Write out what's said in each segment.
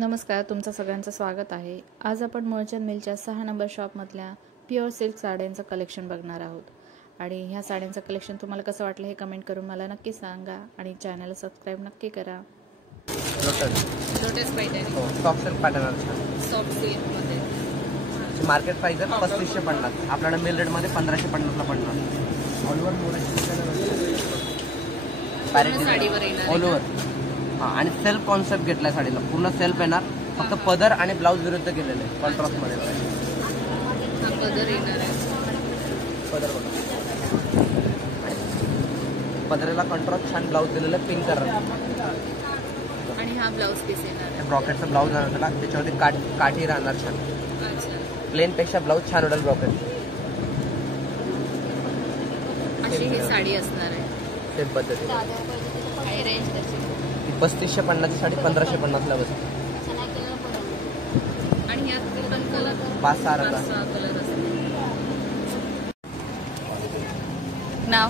नमस्कार, तुमचं सगळ्यांचं स्वागत आहे. आज आपण मुळचंद मिलच्या 6 नंबर शॉपमधल्या प्युअर सिल्क साड्यांचं कलेक्शन बघणार आहोत आणि ह्या साड्यांचं कलेक्शन तुम्हाला कसं वाटलं हे कमेंट करून मला नक्की सांगा आणि चॅनलला सबस्क्राईब नक्की करा. Lotus Paithani soft silk pattern soft सिल्कमध्ये मार्केट प्राइस आहे 3550. आपल्याला मिल रेटमध्ये 1550ला पडणार. ऑल ओव्हर साडीवर येणार ऑल ओव्हर. हां, आणि सेल्फ कॉन्सेप्ट घेतलाय साडीला. पूर्ण सेल्फ येणार, फक्त पदर आणि ब्लाऊज विरुद्ध केलेलं आहे कॉन्ट्रास्टमध्ये. हा पदर येणार आहे. पदर बघा, पदराला कॉन्ट्रास्ट छान ब्लाऊज दिलेलं आहे पिंक कलर आणि हा ब्लाऊज पीस येणार आहे. ब्रॉकेटचा ब्लाऊज आणणार त्याला. त्याच्यावरती काठी राहणार छान. अच्छा, प्लेन पेक्षा ब्लाऊज छान उडेल ब्रॉकेट. अशी ही साडी असणार आहे. सेम पद्धती. आणि रेंज कशी? 3550 साडी 1550ला बसते. आणि यात पण कलर 5-6 रंग. कलर असतात. नाव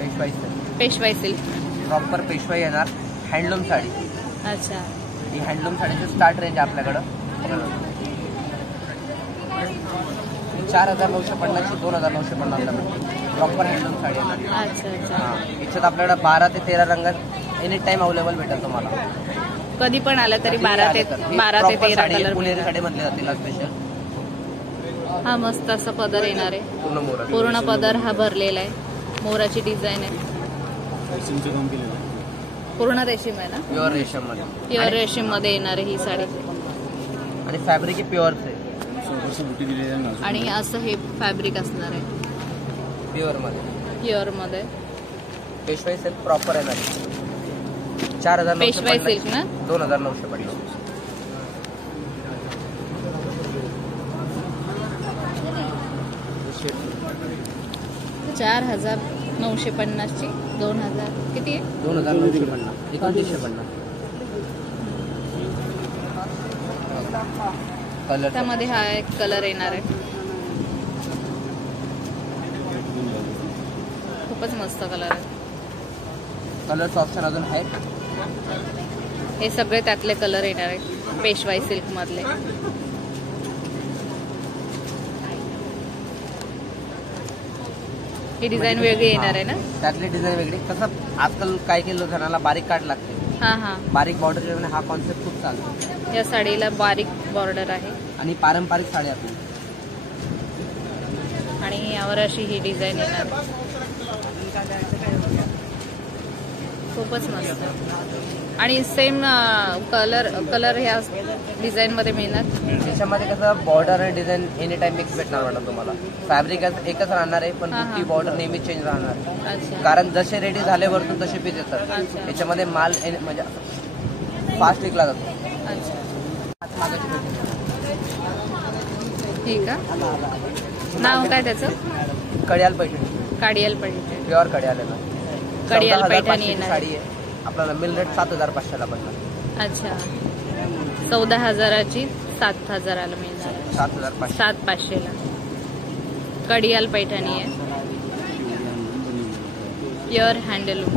पेशवाई पेशवाई सिल्क. प्रॉपर पेशवाई येणार. हँडलूम साडी. अच्छा, ही हँडलूम साडीची स्टार्ट रेंज आहे आपल्याकडं. 4950 ची 2950ला प्रॉपर हँडलूम साडी येणार. अच्छा अच्छा. हां, याच्यात आपल्याकडे 12 ते 13 रंग एनी टाइम अवेलेबल भेटेल तुम्हाला. कधी पण आलं तरी 12 ते 13 कलर. पुणेरी साडी म्हटली जाते तिला स्पेशल. हा मस्त असा पदर येणार आहे. पूर्ण मोर. पूर्ण पदर हा भरलेला आहे. मोराची डिझाईन आहे. पूर्ण रेशीम आहे ना? प्युअर रेशम मध्ये. प्युअर रेशीम मध्ये येणार आहे ही साडी. आणि फॅब्रिक प्युअर आहे. आणि असं हे फॅब्रिक असणार आहे प्युअर मध्ये. प्युअर मध्ये पेशवाई सिल्क प्रॉपर येणार. 4950. पेशवाई सिल्क ना? 2950. चार 4950 ची 2000 किती आहे? 2950. 2950 कलर. त्यामध्ये हा एक कलर येणार आहे. खूपच मस्त कलर आहे. कलरचं ऑप्शन अजून आहे. हे सगळे त्यातले कलर येणार आहेत पेशवाई सिल्क मधले. ही डिझाइन वेगळी येणार आहे ना? त्यातली डिझाईन वेगळी. कसं आजकाल काय केलं जणांना बारीक काट लागते. हा हा. बारीक बॉर्डर हा कॉन्सेप्ट खूप चालतो. या साडीला बारीक बॉर्डर आहे आणि पारंपरिक साडी आपली. आणि यावर अशी ही डिझाईन येणार. खूपच मस्त. आणि सेम कलर ह्या डिझाईन मध्ये मिळणार. त्याच्यामध्ये कसं बॉर्डर आणि डिझाईन एनी टाइम मिक्स भेटणार मॅडम तुम्हाला. फॅब्रिक एकच राहणार आहे, पण ती बॉर्डर नेहमी चेंज राहणार. अच्छा. कारण कारण जसे रेडी झाले वरतून तसे पीस येतात. त्याच्यामध्ये माल म्हणजे फास्ट विकला जातो. अच्छा, ठीक आहे. नाव काय त्याचं? कडियाल पैठणी. काडियाल पैठणी. प्युअर कडियाल आहे ना. कडियाल 14,500 पैठणी येणार. साडी आहे. आपल्याला मिल रेट 7500ला पडणार. अच्छा, 14,000ची 7,000ला मिळणार. 7500. 7,500ला कडियाल पैठणी आहे. Pure handloom.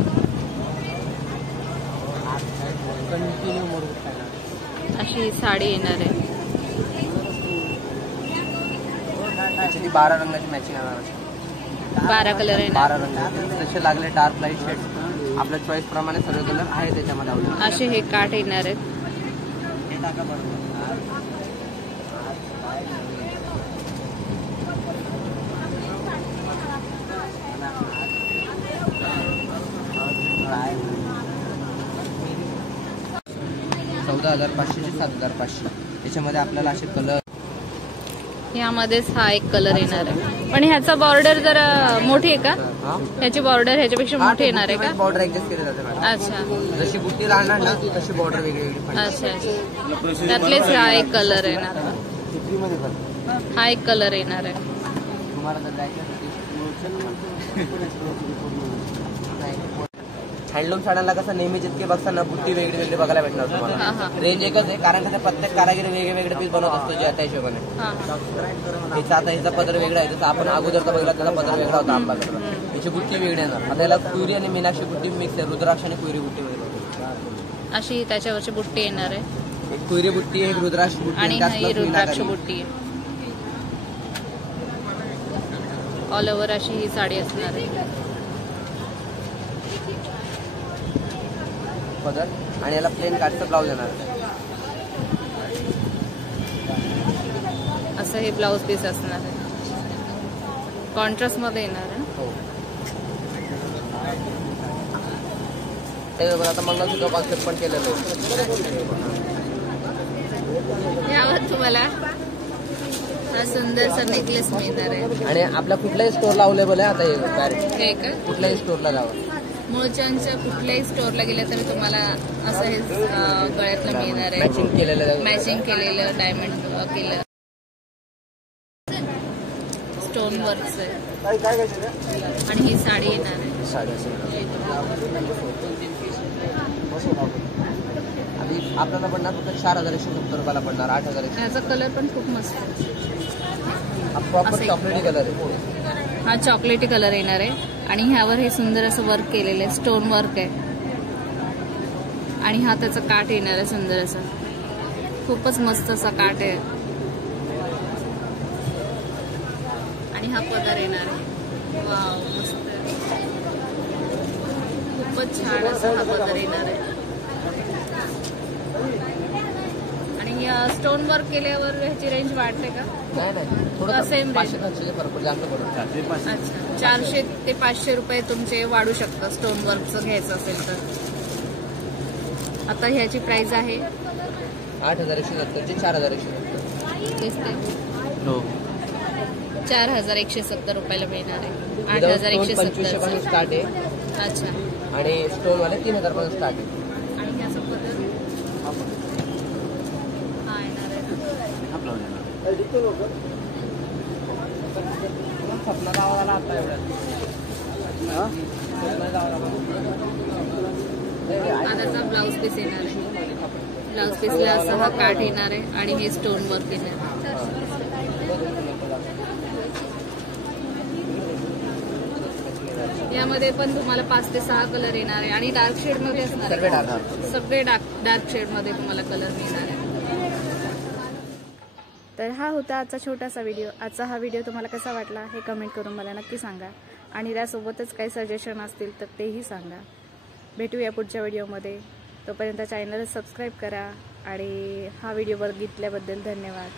अशी साडी येणार आहे. 12 रंगाची मॅचिंग येणार. 12 कलर येणार. 12 रंग जसे लागले डार्क लाईट शेड आपल्या चॉईस प्रमाणे सगळे कलर आहे त्याच्यामध्ये अवेलेबल. असे हे काठ येणार आहेत. $14,500 ते 7,500. त्याच्यामध्ये आपल्याला असे कलर. यामध्येच हा एक कलर येणार आहे. पण ह्याचा बॉर्डर जरा मोठी आहे का? ह्याची बॉर्डर ह्याच्यापेक्षा मोठी येणार आहे का? बॉर्डर ऍडजस्ट केली जाते मॅडम. अच्छा. जशी बुट्टी राहणार ना तशी बॉर्डर वेगळी वेगळी. अच्छा अच्छा. त्यातलेच हा एक कलर येणार. हा एक कलर येणार आहे. तुम्हाला जर हँडलूम साड्यांना कसं नेहमी जितके बघता ना बुट्टी वेगळी वेगळी बघायला भेटणार तुम्हाला. रेंज एकच आहे, कारण कसं प्रत्येक कारागिरी वेगळे वेगळे पीस बनवत असतो ज्या त्या हिशोबाने. ह्याचा आता ह्याचा पदर वेगळा आहे. जसं आपण अगोदरचा बघितला त्याचा पदर वेगळा होता आंबाकडचा. ह्याची बुट्टी वेगळी येणार. आता याला कुयरी आणि मीनाक्षी बुट्टी मिक्स आहे. रुद्राक्ष आणि कुयरी बुट्टी वगैरे अशी त्याच्यावरची बुट्टी येणार आहे. एक कोयरी बुट्टी एक रुद्राक्ष बुट्टी आणि त्यात ही plus रुद्राक्ष मीनाकारी. बुट्टी आहे. ऑल ओव्हर अशी ही साडी असणार आहे. पदर आणि याला प्लेन काठचं ब्लाऊज येणार. असं हे ब्लाऊज पीस असणार आहे. कॉन्ट्रास्ट मध्ये येणार आहे. हो त्याच्यावर आता मंगळसूत्र कॉन्सेप्ट पण केलेलं आहे. यावर तुम्हाला हा सुंदरसा नेकलेस मिळणार आहे. आणि आपल्या कुठल्याही स्टोरला अवेलेबल आहे आता हे पॅरेट. हे का कुठल्याही स्टोरला जावं. मूळच्यांच्या कुठल्याही स्टोअरला गेलं तरी तुम्हाला असं हे गळ्यातलं मिळणार आहे. मॅचिंग केलेलं मॅचिंग केलेलं डायमंड केलं स्टोन वर्क्स आहे. आणि ही साडी येणार आहे. साडी असेल. आधी आपल्याला पडणार फक्त 4,170 रुपयाला पडणार. 8,000. याचा कलर पण खूप मस्त आहे. हा प्रॉपर असं चॉकलेटी कलर आहे. हा चॉकलेटी कलर येणार आहे. आणि ह्यावर हे सुंदर असं वर्क केलेलं आहे. स्टोन वर्क आहे. आणि हा त्याचा काठ येणार आहे सुंदर असा. खूपच मस्त असा काठ आहे. आणि हा पदर येणार आहे. वाव मस्त आहे. खूपच छान असा हा पदर येणार आहे. आणि स्टोन वर्क केल्यावर ह्याची रेंज वाढते का? नाही थोडं सेम 500-500 फरक जास्त पडतो. अच्छा 400 ते 500 रुपये तुमचे वाढू शकतात स्टोन वर्कचं घ्यायचं असेल तर. आता ह्याची प्राइस आहे 8,170 ची 4,170. तेच ते हो 4,170 रुपयाला मिळणार आहे. 8,170 8,170 पासून स्टार्ट आहे. अच्छा. आणि स्टोन वाले 3,000 पासून स्टार्ट आहे. आणि ह्याचा पदर हा येणार आहे. सपना गावाला आता एवढ्यात. हा त्याचा ब्लाऊज पीस येणार आहे. ब्लाऊज पीसला असा हा काठ येणार आहे. आणि हे स्टोन वर्क येणार आहे. यामध्ये पण तुम्हाला 5 ते 6 कलर येणार आहे. आणि डार्क शेड मध्ये असणार आहे. सगळे डार्क शेड मध्ये तुम्हाला कलर मिळणार आहे. तर हा होता आजचा छोटासा व्हिडिओ. आजचा हा व्हिडिओ तुम्हाला कसा वाटला हे कमेंट करून मला नक्की सांगा. आणि त्यासोबतच काही सजेशन असतील तर तेही सांगा. भेटूया पुढच्या व्हिडिओमध्ये. तोपर्यंत चॅनलला सबस्क्राईब करा. आणि हा व्हिडिओ बघितल्याबद्दल धन्यवाद.